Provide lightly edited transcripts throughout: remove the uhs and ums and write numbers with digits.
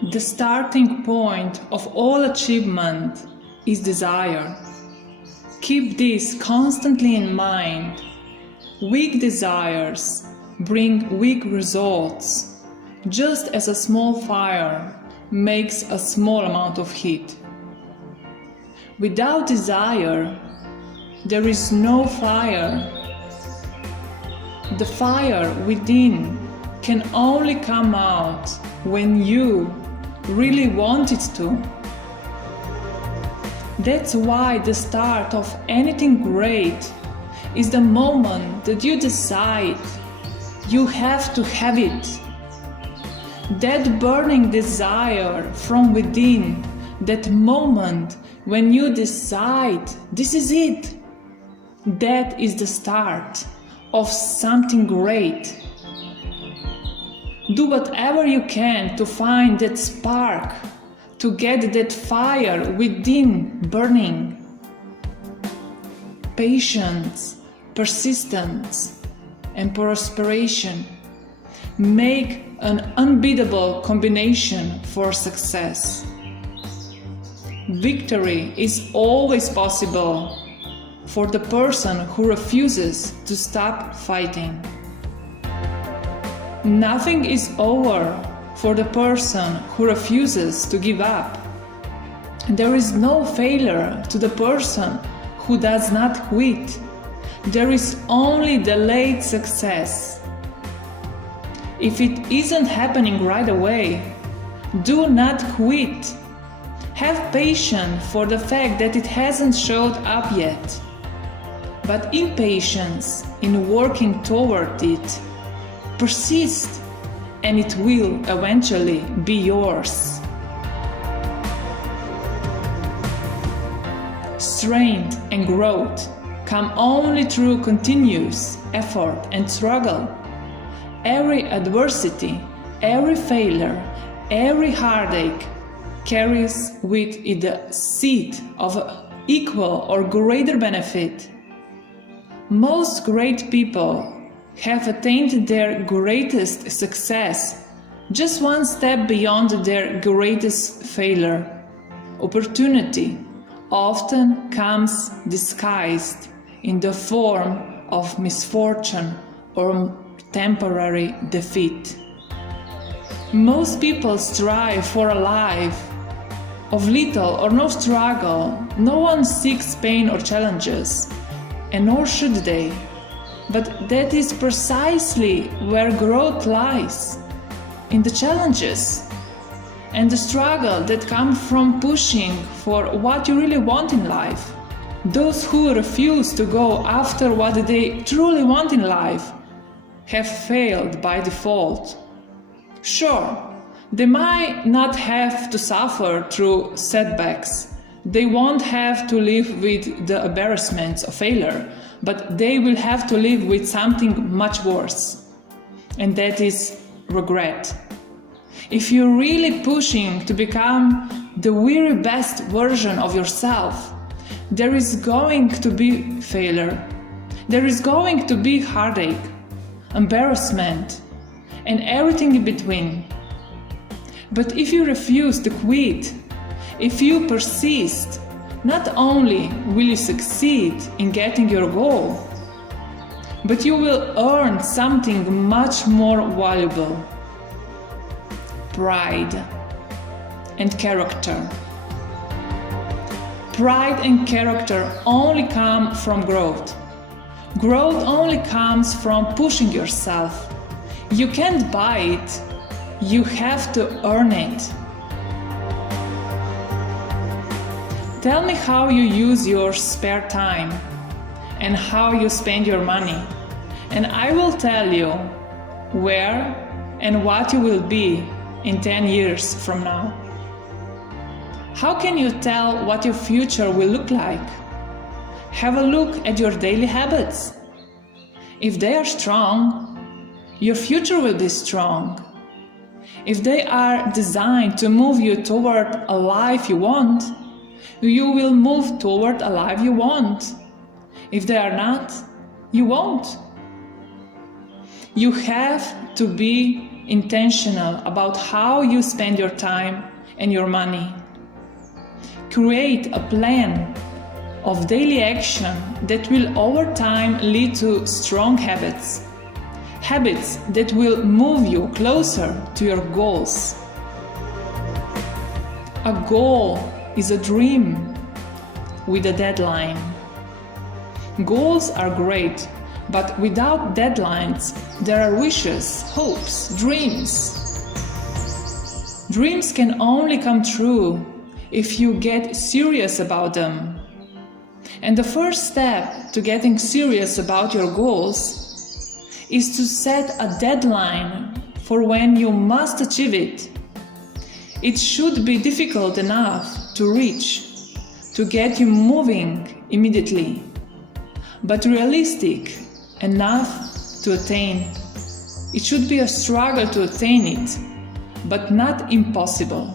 The starting point of all achievement is desire. Keep this constantly in mind. Weak desires bring weak results, just as a small fire makes a small amount of heat. Without desire, there is no fire. The fire within can only come out when you really want it to. That's why the start of anything great is the moment that you decide you have to have it. That burning desire from within, that moment when you decide this is it, that is the start of something great. Do whatever you can to find that spark, to get that fire within burning. Patience, persistence, and perspiration make an unbeatable combination for success. Victory is always possible for the person who refuses to stop fighting. Nothing is over for the person who refuses to give up. There is no failure to the person who does not quit. There is only delayed success. If it isn't happening right away, do not quit. Have patience for the fact that it hasn't showed up yet. But impatience in working toward it, persist, and it will eventually be yours. Strength and growth come only through continuous effort and struggle. Every adversity, every failure, every heartache carries with it the seed of equal or greater benefit. Most great people have attained their greatest success just one step beyond their greatest failure. Opportunity often comes disguised in the form of misfortune or temporary defeat. Most people strive for a life of little or no struggle. No one seeks pain or challenges, and nor should they. But that is precisely where growth lies, in the challenges and the struggle that come from pushing for what you really want in life. Those who refuse to go after what they truly want in life have failed by default. Sure, they might not have to suffer through setbacks. They won't have to live with the embarrassments of failure, but they will have to live with something much worse, and that is regret. If you're really pushing to become the very best version of yourself, there is going to be failure. There is going to be heartache, embarrassment, and everything in between. But if you refuse to quit, if you persist, not only will you succeed in getting your goal, but you will earn something much more valuable: pride and character. Pride and character only come from growth. Growth only comes from pushing yourself. You can't buy it, you have to earn it. Tell me how you use your spare time and how you spend your money, and I will tell you where and what you will be in 10 years from now. How can you tell what your future will look like? Have a look at your daily habits. If they are strong, your future will be strong. If they are designed to move you toward a life you want, you will move toward a life you want. If they are not, you won't. You have to be intentional about how you spend your time and your money. Create a plan of daily action that will over time lead to strong habits. Habits that will move you closer to your goals. A goal is a dream with a deadline. Goals are great, but without deadlines, there are wishes, hopes, dreams. Dreams can only come true if you get serious about them. And the first step to getting serious about your goals is to set a deadline for when you must achieve it. It should be difficult enough to reach, to get you moving immediately, but realistic enough to attain. It should be a struggle to attain it, but not impossible.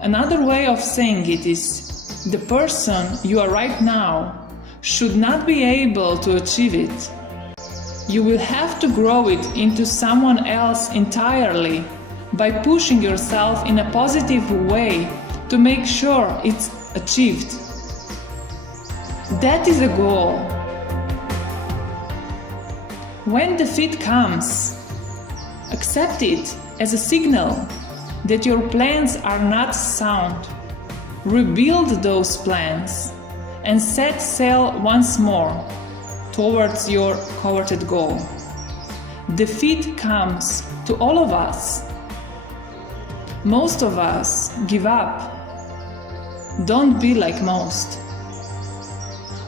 Another way of saying it is, the person you are right now should not be able to achieve it. You will have to grow it into someone else entirely by pushing yourself in a positive way to make sure it's achieved. That is a goal. When defeat comes, accept it as a signal that your plans are not sound. Rebuild those plans and set sail once more towards your coveted goal. Defeat comes to all of us. Most of us give up. Don't be like most.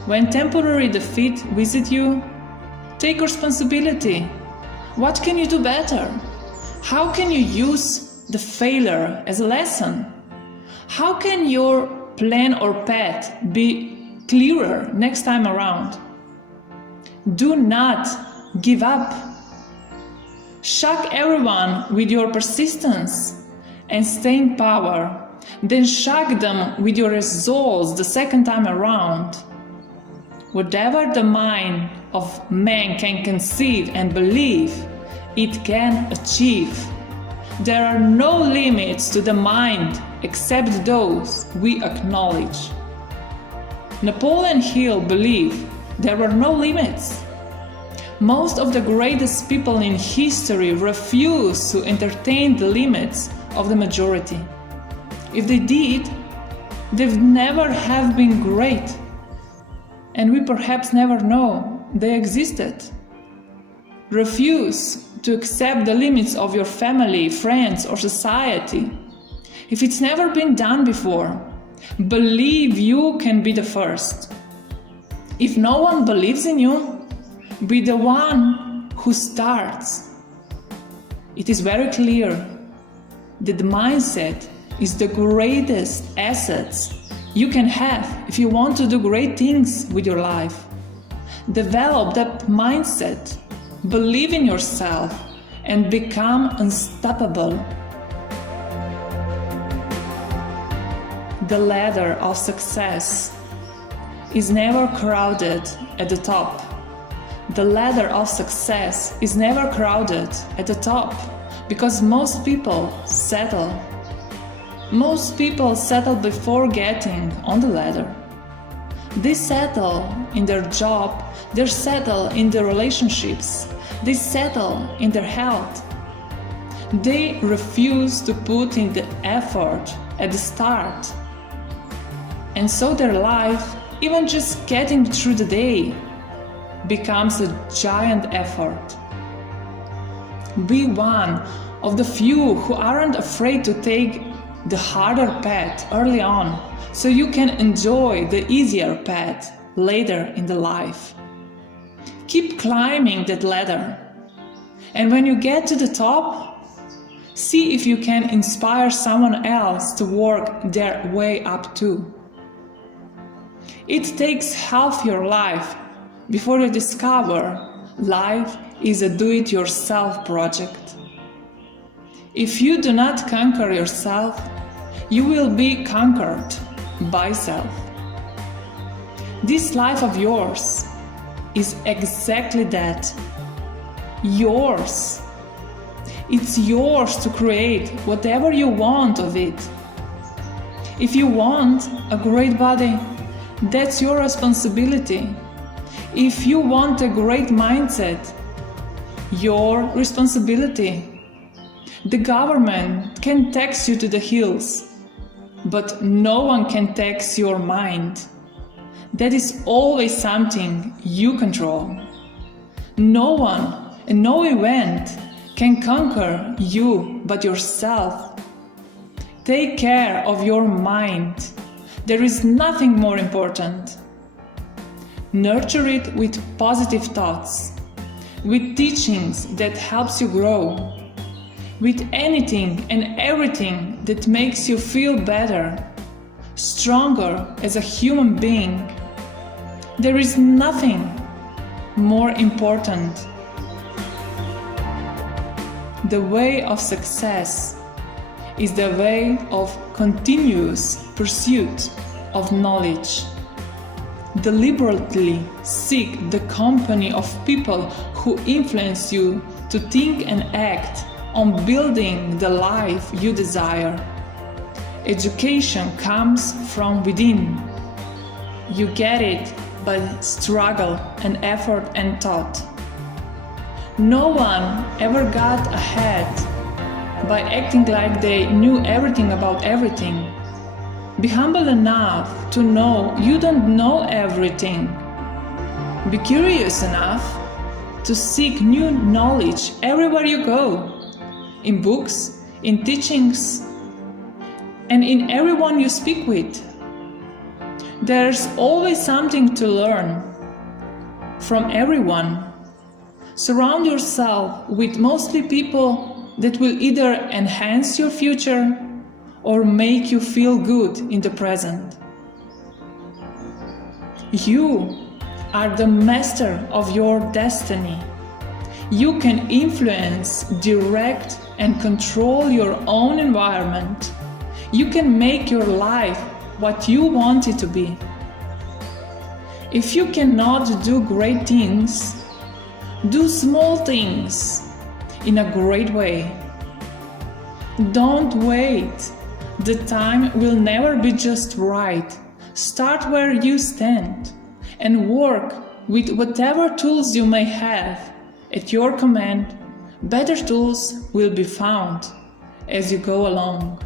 When temporary defeat visits you, take responsibility. What can you do better? How can you use the failure as a lesson? How can your plan or path be clearer next time around? Do not give up. Shock everyone with your persistence and staying power. Then shock them with your results the second time around. Whatever the mind of man can conceive and believe, it can achieve. There are no limits to the mind except those we acknowledge. Napoleon Hill believed there were no limits. Most of the greatest people in history refused to entertain the limits of the majority. If they did, they'd never have been great. And we perhaps never know they existed. Refuse to accept the limits of your family, friends, or society. If it's never been done before, believe you can be the first. If no one believes in you, be the one who starts. It is very clear that the mindset is the greatest assets you can have if you want to do great things with your life. Develop that mindset, believe in yourself, and become unstoppable. The ladder of success is never crowded at the top. The ladder of success is never crowded at the top because most people settle. Most people settle before getting on the ladder. They settle in their job, they settle in their relationships, they settle in their health. They refuse to put in the effort at the start. And so their life, even just getting through the day, becomes a giant effort. Be one of the few who aren't afraid to take the harder path early on, so you can enjoy the easier path later in the life. Keep climbing that ladder, and when you get to the top, see if you can inspire someone else to work their way up too. It takes half your life before you discover life is a do-it-yourself project. If you do not conquer yourself, you will be conquered by self. This life of yours is exactly that, yours. It's yours to create whatever you want of it. If you want a great body, that's your responsibility. If you want a great mindset, your responsibility. The government can tax you to the hills, but no one can tax your mind. That is always something you control. No one and no event can conquer you but yourself. Take care of your mind. There is nothing more important. Nurture it with positive thoughts, with teachings that helps you grow, with anything and everything that makes you feel better, stronger as a human being. There is nothing more important. The way of success is the way of continuous pursuit of knowledge. Deliberately seek the company of people who influence you to think and act on building the life you desire. Education comes from within. You get it by struggle and effort and thought. No one ever got ahead by acting like they knew everything about everything. Be humble enough to know you don't know everything. Be curious enough to seek new knowledge everywhere you go, in books, in teachings, and in everyone you speak with. There's always something to learn from everyone. Surround yourself with mostly people that will either enhance your future or make you feel good in the present. You are the master of your destiny. You can influence, direct, and control your own environment. You can make your life what you want it to be. If you cannot do great things, do small things in a great way. Don't wait. The time will never be just right. Start where you stand and work with whatever tools you may have at your command. Better tools will be found as you go along.